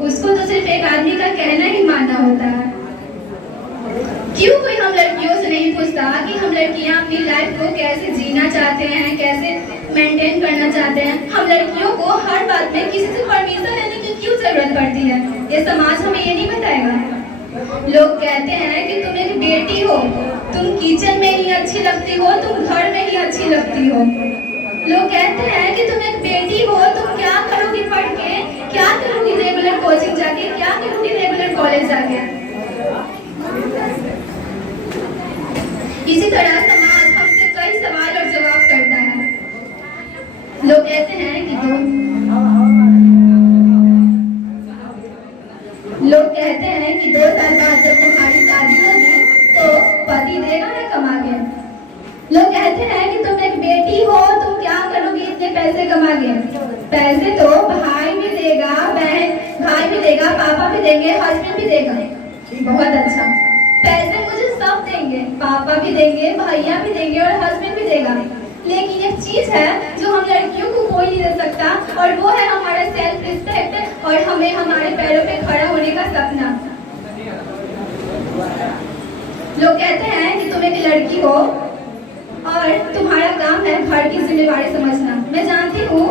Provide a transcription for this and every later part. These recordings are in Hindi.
उसको तो सिर्फ एक आदमी का कहना ही मानना होता है। क्यों कोई हम लड़कियों से नहीं पूछता कि हम लड़कियां अपनी लाइफ को कैसे जीना चाहते हैं, कैसे मेंटेन करना चाहते हैं। हम लड़कियों को हर बात में किसी से परमिशन लेने की क्यों जरूरत पड़ती है? ये समाज हमें ये नहीं बताएगा। लोग कहते हैं कि तुम एक बेटी हो, तुम किचन में ही अच्छी लगती हो, तुम घर में ही अच्छी लगती हो। लोग कहते हैं कि तुम एक बेटी हो, तुम क्या करोगी पढ़ के, क्या करोगी रेगुलर कोचिंग जाके, क्या करोगी रेगुलर कॉलेज जाके। इसी तरह समाज हमसे कई सवाल और जवाब करता है। लोग कहते हैं कि दो साल बाद जब तुम्हारी शादी होगी तो पति देगा ना कमा के। लोग कहते हैं कि तुम एक बेटी हो, तुम क्या करोगी इतने पैसे कमा के। पैसे तो भाई भी देगा, बहन भाई भी देगा, पापा भी देंगे, हस्बैंड भी देगा। बहुत अच्छा, पैसे मुझे सब देंगे, पापा भी देंगे, भैया भी देंगे और हस्बैंड भी देगा। लेकिन एक चीज है जो हम लड़कियों को कोई नहीं दे सकता, और वो है हमारा सेल्फ रिस्पेक्ट और हमें हमारे पैरों पे खड़ा होने का सपना। लोग कहते हैं कि तुम एक लड़की हो और तुम्हारा काम है घर की जिम्मेवारी समझना। मैं जानती हूँ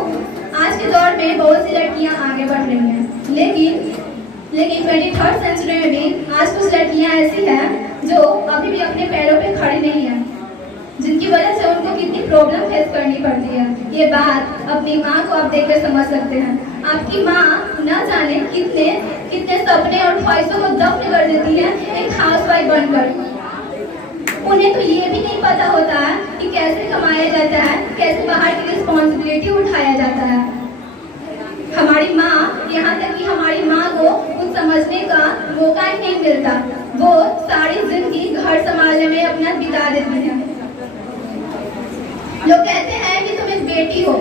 आज के दौर में बहुत सी लड़कियाँ आगे बढ़ रही हैं, लेकिन 23rd सेंचुरी में भी आज कुछ लड़कियाँ ऐसी हैं जो अभी भी अपने पैरों पे खड़ी नहीं हैं, जिनकी वजह से उनको कितनी प्रॉब्लम फेस करनी पड़ती है। ये बात अपनी माँ को आप देखकर समझ सकते हैं। आपकी माँ न जाने कितने कितने सपने और ख्वाहिशों को दफन कर देती है एक हाउसवाइफ बनकर। उन्हें तो ये भी नहीं पता होता है कि कैसे कमाया जाता है, कैसे बाहर की रिस्पॉन्सिबिलिटी उठाया जाता है। हमारी माँ, यहाँ तक कि हमारी माँ को कुछ समझने का मौका ही नहीं मिलता। वो सारी जिंदगी घर संभालने में अपना बिता देती है। लोग कहते हैं कि तुम एक बेटी हो।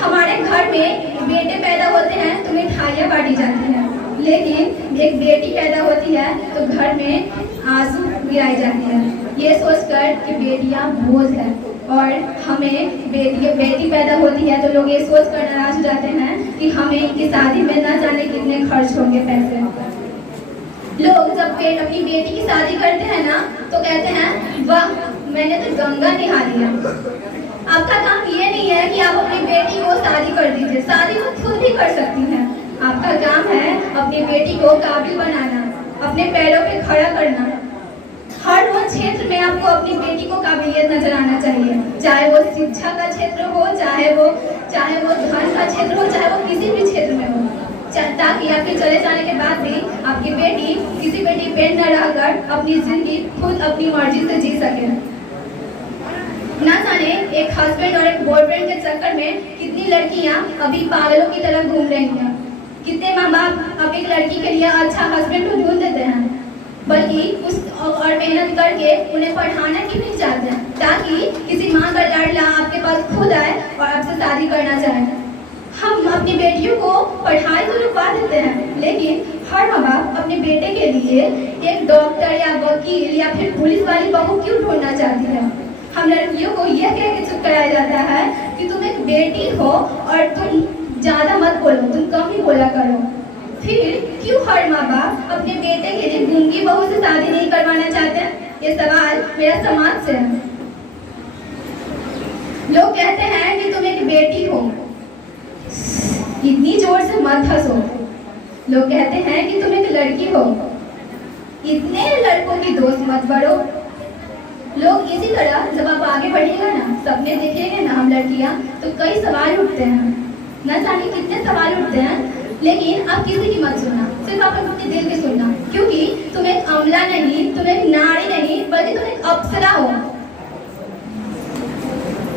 हमारे घर में बेटे पैदा होते हैं तो मिठाइयाँ बांटी जाती हैं, लेकिन एक बेटी पैदा होती है तो घर में आंसू गिराई जाती है, ये सोचकर कि बेटियाँ बोझ है। और हमें बेटी पैदा होती है तो लोग ये सोचकर नाराज हो जाते हैं कि हमें इनकी शादी में न जाने कितने खर्च होंगे पैसे। लोग जब अपनी बेटी की शादी करते हैं ना तो कहते हैं वाह मैंने तो गंगा निहा लिया। आपका काम ये नहीं है कि आप अपनी बेटी को शादी कर दीजिए, शादी वो खुद भी कर सकती हैं। आपका काम है अपनी बेटी को काबिल बनाना, अपने पैरों पे खड़ा करना। हर वो क्षेत्र में आपको अपनी बेटी को काबिलियत नजर आना चाहिए, चाहे वो शिक्षा का क्षेत्र हो, चाहे वो धन का क्षेत्र हो, चाहे वो किसी भी क्षेत्र में हो, ताकि आपके चले जाने के बाद भी आपकी बेटी किसी पे डिपेंड न रहकर अपनी जिंदगी खुद अपनी मर्जी से जी सके। ना जाने एक हस्बैंड और एक बॉयफ्रेंड के चक्कर में कितनी लड़कियां अभी पागलों की तरह घूम रही हैं। कितने माँ बाप अब एक लड़की के लिए अच्छा हस्बैंड को ढूंढ देते हैं, बल्कि उस और मेहनत करके उन्हें पढ़ाना क्यों नहीं चाहते हैं, ताकि किसी माँ का लाडला आपके पास खुद आए और आपसे शादी करना चाहे। हम अपनी बेटियों को पढ़ाई तो रुकवा देते हैं, लेकिन हर माँ बाप अपने बेटे के लिए एक डॉक्टर या वकील या फिर पुलिस वाली बहू क्यों ढूंढना चाहती है। हम लड़कियों को यह कह के चुप कराया जाता है कि तुम एक बेटी हो और तुम ज्यादा मत बोलो, तुम कम ही बोला करो। फिर क्यों हर माँ बाप अपने बेटे के लिए गूंगी बहू से शादी नहीं करवाना चाहते? ये सवाल मेरा समाज से है। लोग कहते हैं कि तुम एक बेटी हो, इतनी जोर से मत हंसो। लोग कहते हैं कि तुम एक लड़की हो, इतने लड़कों की दोस्त मत बढ़ो। लोग इसी तरह जब आप आगे बढ़िएगा ना, सपने देखेंगे ना हम लड़कियां, तो कई सवाल उठते हैं, न जाने कितने सवाल उठते हैं। लेकिन आप किसी की मत सुनना, सिर्फ आप अपने दिल की सुनना, क्योंकि तुम एक अमला नहीं, तुम एक नारी नहीं, बल्कि तुम एक अप्सरा हो।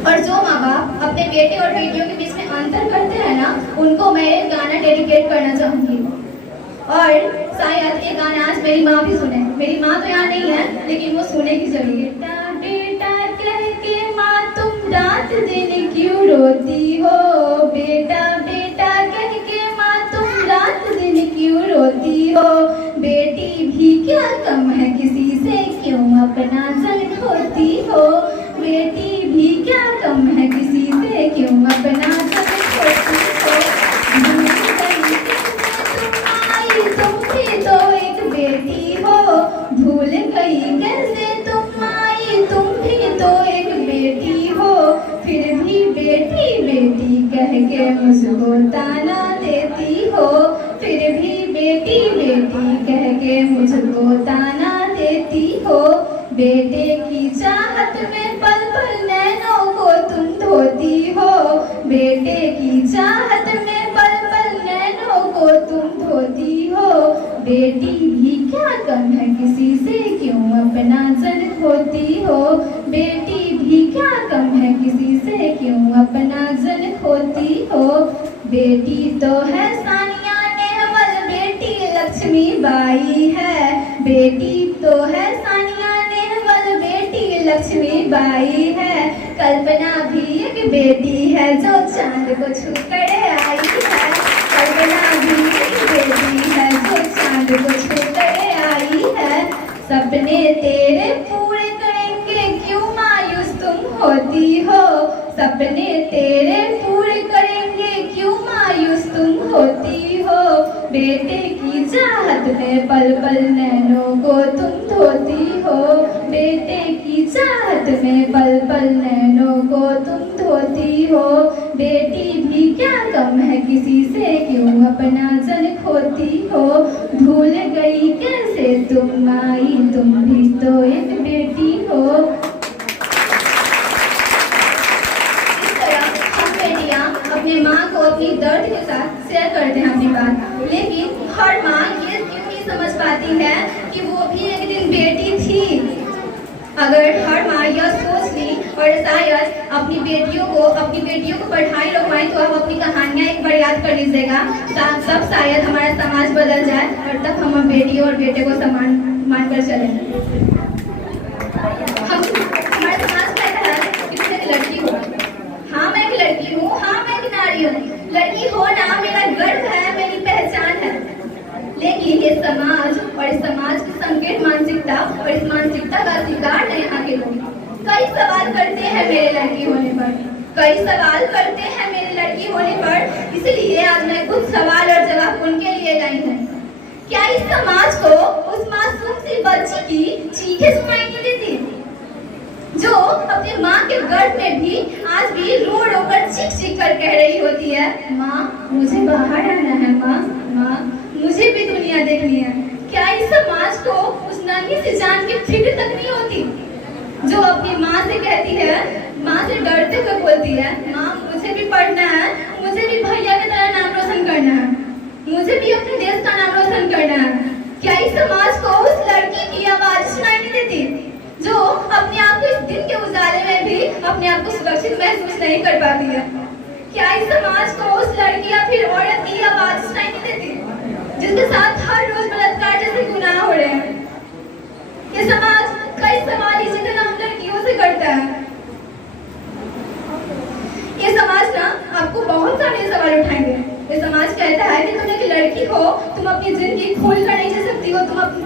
और जो माँ बाप अपने बेटे और बेटियों के बीच में अंतर करते हैं ना, उनको मैं एक गाना डेडिकेट करना चाहूंगी। और शायद ये गाना आज मेरी माँ भी सुने। मेरी माँ तो यहाँ नहीं है, लेकिन वो सुनेगी जरूर। बेटा बेटा कह के माँ तुम रात दिन क्यों रोती हो, बेटा बेटा कह के माँ तुम रात दिन क्यों रोती हो, बेटी भी क्या कम है किसी से क्यों अपना जन खोती हो, बेटी भी क्या कम है किसी से क्यों अपना जन खोती हो। भी तो एक बेटी हो, भूल गई कैसे तुम आई, तुम भी तो एक बेटी हो, फिर भी बेटी बेटी कह के मुझको ताना देती हो, फिर भी बेटी बेटी कह के मुझको ताना देती हो। बेटे की चाहत में पल पल नैनों को तुम धोती हो, बेटे की चाहत में पल पल नैनों को तुम धोती हो। बेटी भी क्या कम है किसी से, क्यों अपना जन खोती हो, बेटी भी क्या कम है किसी से, क्यों अपना जन खोती हो। बेटी तो है सानिया नेहवाल, बेटी लक्ष्मी बाई है, बेटी तो है सानिया नेहवाल, बेटी लक्ष्मी बाई है। कल्पना भी एक बेटी है जो चांद को छू कर आई है, कल्पना भी एक बेटी है जो चांद को छू कर आई है। सपने तेरे पूरे करेंगे क्यों मायूस तुम होती हो, सपने तेरे पूरे करेंगे क्यों मायूस तुम होती हो। बेटे की चाहत में पल पल नैनों को तुम धोती हो, बेटे की चाहत में पल पल नैनों को तुम धोती हो। बेटी भी क्या कम है किसी से, क्यों अपना जन खोती हो। भूल गई कैसे तुम आई, तुम भी तो एक बेटी हो। इस तरह हम बेटियां अपने माँ को अपनी दर्द के साथ शेयर करते हैं अपनी बात, लेकिन हर माँ ये क्यों नहीं समझ पाती है कि वो भी एक दिन बेटी थी। अगर हर माँ यह सोच ली और शायद अपनी बेटियों को पढ़ाई लिखाई तो आप अपनी कहानियाँ एक बार याद कर लीजिएगा, तब शायद हमारा समाज बदल जाए और तब हम बेटियों और बेटे को समान मानकर चलें। हमारा समाज कहता है कि मैं एक लड़की हूँ, हाँ मैं एक लड़की हूँ, हाँ मैं एक नारी हूँ, लड़की होना मेरा गर्व है, मेरी पहचान है। लेकिन ये समाज और इस समाज की संकीर्ण मानसिकता और इस मानसिकता का शिकार है यहाँ के लोग। कई सवाल करते हैं मेरे लड़की होने पर, कई सवाल करते हैं मेरी लड़की होने पर, इसलिए आज मैं कुछ सवाल और जवाब उनके लिए लाई हूँ। क्या इस समाज को उस मासूम सी बच्ची की चीखें सुनाई नहीं देती जो अपने माँ के गर्भ में भी आज भी रो रो कर चीख चीख कर कह रही होती है, माँ मुझे बाहर आना है, माँ माँ मुझे भी दुनिया देखनी है। क्या इस समाज को उस नन्ही सी जान की फिक्र तक नहीं होती जो अपनी माँ से कहती है, माँ से डरते हुए बोलती है, माँ मुझे भी पढ़ना है, मुझे भी भैया की तरह नाम रोशन करना है, मुझे भी अपने देश का नाम रोशन करना है। क्या इस समाज को उस लड़की की आवाज सुनाई नहीं देती जो अपने आप को इस दिन के उजाले में भी अपने आप को सुरक्षित महसूस नहीं कर पाती है। क्या इस समाज को उस लड़की या फिर औरत की आवाज सुनाई नहीं देती जिसके साथ हर रोज बलात्कार जैसे गुनाह हो रहे हैं। ये समाज कई सवाल इसी तरह हम लड़कियों से करता है। ये समाज ना आपको बहुत सारे सवाल उठाएंगे। ये समाज कहता है कि तुम एक लड़की हो, तुम अपनी जिंदगी खोल कर नहीं जी सकती हो,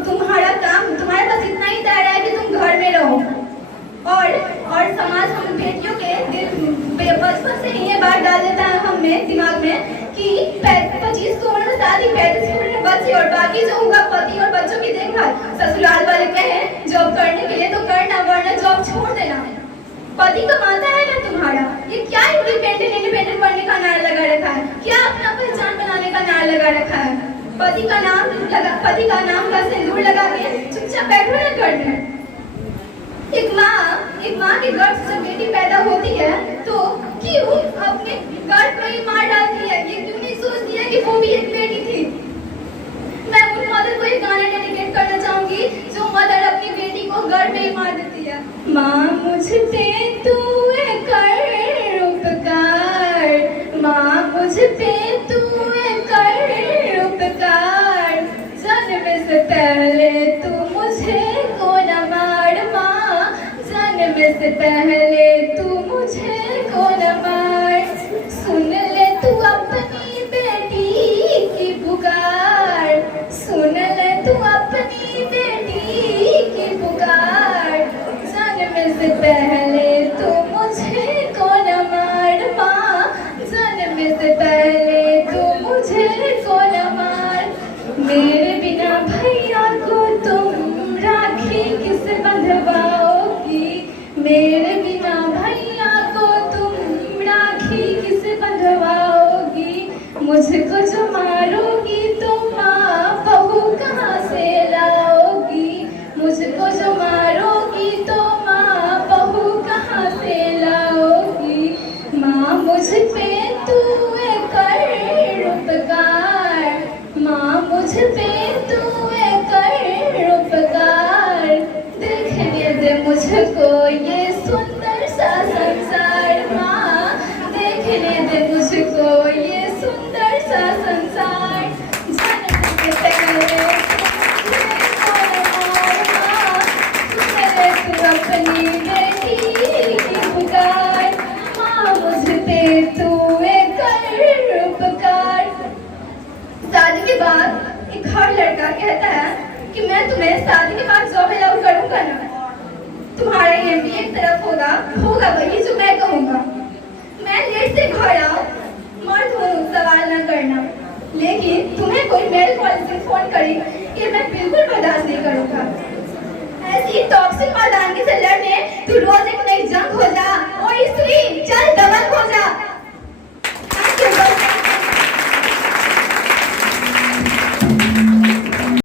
तुम्हारा काम, तुम्हारे पास इतना ही दायरा है कि तुम घर में रहो। और समाज हम बेटियों के बचपन से ही ये बात डाल देता है हमें दिमाग में कि 25 की उम्र में शादी, 35 की उम्र में बच्चे और बाकी जो होगा पति और बच्चों की देखभाल। ससुराल वाले कहें जॉब करने के लिए तो करना, वरना जॉब छोड़ देना। पति कमाता है ना तुम्हारा, ये क्या इंडिपेंडेंट बनने का नारा लगा रखा है, क्या अपना पहचान बनाने का नारा लगा रखा है। पति का नाम का सिंदूर लगा के चुपचाप बैठो ना घर में। एक माँ के गर्भ से जब बेटी पैदा होती है तो क्यों अपने गर्भ में ही मार डालती है, ये क्यों नहीं सोचती है कि वो भी एक बेटी थी। मैं उन मदर को एक गाना डेडिकेट करना चाहूंगी जो मदर अपनी बेटी को गर्भ में ही मार देती है। माँ मुझ पे तू कर उपकार, माँ मुझ पे तू कर उपकार, जन्म से पहले तू मुझे को न मार, माँ जन्म से पहले तू मुझे को न मार। सुन ले तू अपनी बेटी की पुकार, सुन ले तू अपनी बेटी की पुकार, जन्म से पहले तू मुझे को न मार, माँ जन्म से पहले तू मुझे को न मार। मेरे बिना पे तू कर उपकार, देखने दे मुझको ये सुंदर सा संसार। माँ देखने दे मुझको ये सुंदर सा संसार। जन्म से पहले अपनी बेटी की पुकार, माँ मुझ पे तू कर उपकार। शादी के बाद एक हर लड़का कहता है कि मैं तुम्हें शादी के बाद जो भी लव करूंगा ना, तुम्हारा एमबीए एक तरफ होगा वही जो मैं कहूंगा। मैं लेट से घर आओ, मर्द हो सवाल न करना, लेकिन तुम्हें कोई मेल कॉल से फोन करे ये मैं बिल्कुल बर्दाश्त नहीं करूंगा। ऐसी टॉक्सिक मर्दानगी से